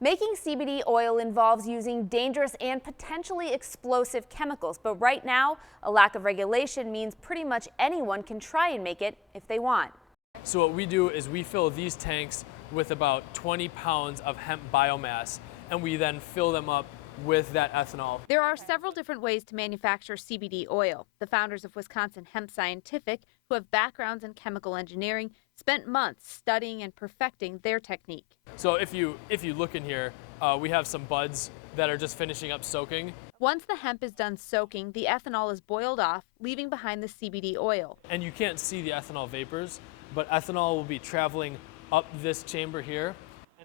Making CBD oil involves using dangerous and potentially explosive chemicals, but right now, a lack of regulation means pretty much anyone can try and make it if they want. So what we do is we fill these tanks with about 20 pounds of hemp biomass, and we then fill them up with that ethanol. There are several different ways to manufacture CBD oil. The founders of Wisconsin Hemp Scientific, who have backgrounds in chemical engineering, spent months studying and perfecting their technique. So if you look in here, we have some buds that are just finishing up soaking. Once the hemp is done soaking, the ethanol is boiled off, leaving behind the CBD oil. And you can't see the ethanol vapors, but ethanol will be traveling up this chamber here.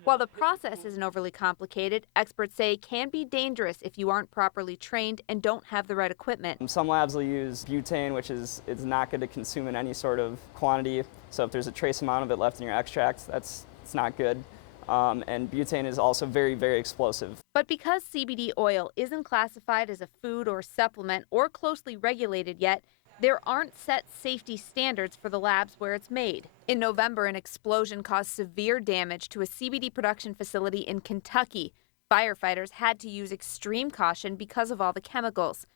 While the process isn't overly complicated, experts say it can be dangerous if you aren't properly trained and don't have the right equipment. Some labs will use butane, which is not good to consume in any sort of quantity. So if there's a trace amount of it left in your extract, it's not good. And butane is also very, very explosive. But because CBD oil isn't classified as a food or supplement or closely regulated yet, there aren't set safety standards for the labs where it's made. In November, an explosion caused severe damage to a CBD production facility in Kentucky. Firefighters had to use extreme caution because of all the chemicals.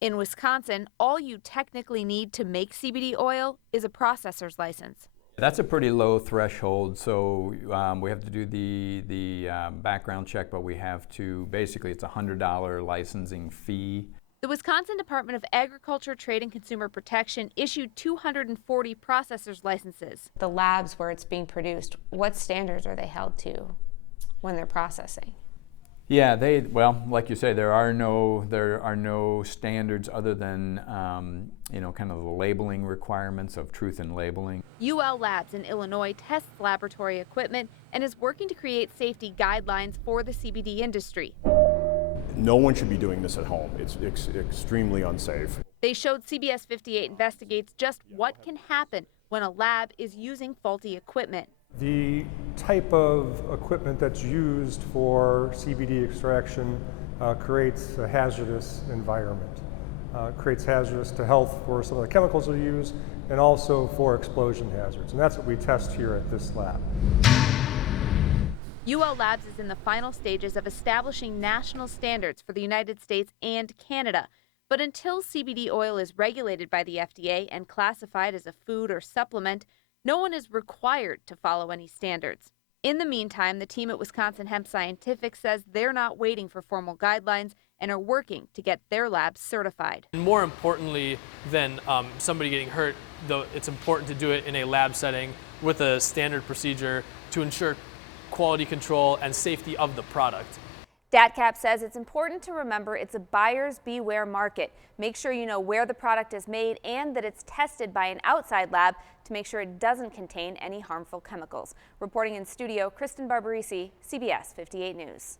In Wisconsin, all you technically need to make CBD oil is a processor's license. That's a pretty low threshold, so we have to do the background check, but we have to, basically it's a $100 licensing fee. The Wisconsin Department of Agriculture, Trade and Consumer Protection issued 240 processors licenses. The labs where it's being produced, what standards are they held to when they're processing? Yeah, well, like you say, there are no standards other than kind of the labeling requirements of truth in labeling. UL Labs in Illinois tests laboratory equipment and is working to create safety guidelines for the CBD industry. No one should be doing this at home. It's extremely unsafe. They showed CBS 58 investigates just what can happen when a lab is using faulty equipment. The type of equipment that's used for CBD extraction creates a hazardous environment. Creates hazardous to health for some of the chemicals we use and also for explosion hazards. And that's what we test here at this lab. UL Labs is in the final stages of establishing national standards for the United States and Canada. But until CBD oil is regulated by the FDA and classified as a food or supplement, no one is required to follow any standards. In the meantime, the team at Wisconsin Hemp Scientific says they're not waiting for formal guidelines and are working to get their labs certified. And more importantly than somebody getting hurt, though, it's important to do it in a lab setting with a standard procedure to ensure quality control and safety of the product. DATCAP says it's important to remember it's a buyer's beware market. Make sure you know where the product is made and that it's tested by an outside lab to make sure it doesn't contain any harmful chemicals. Reporting in studio, Kristen Barbarisi, CBS 58 News.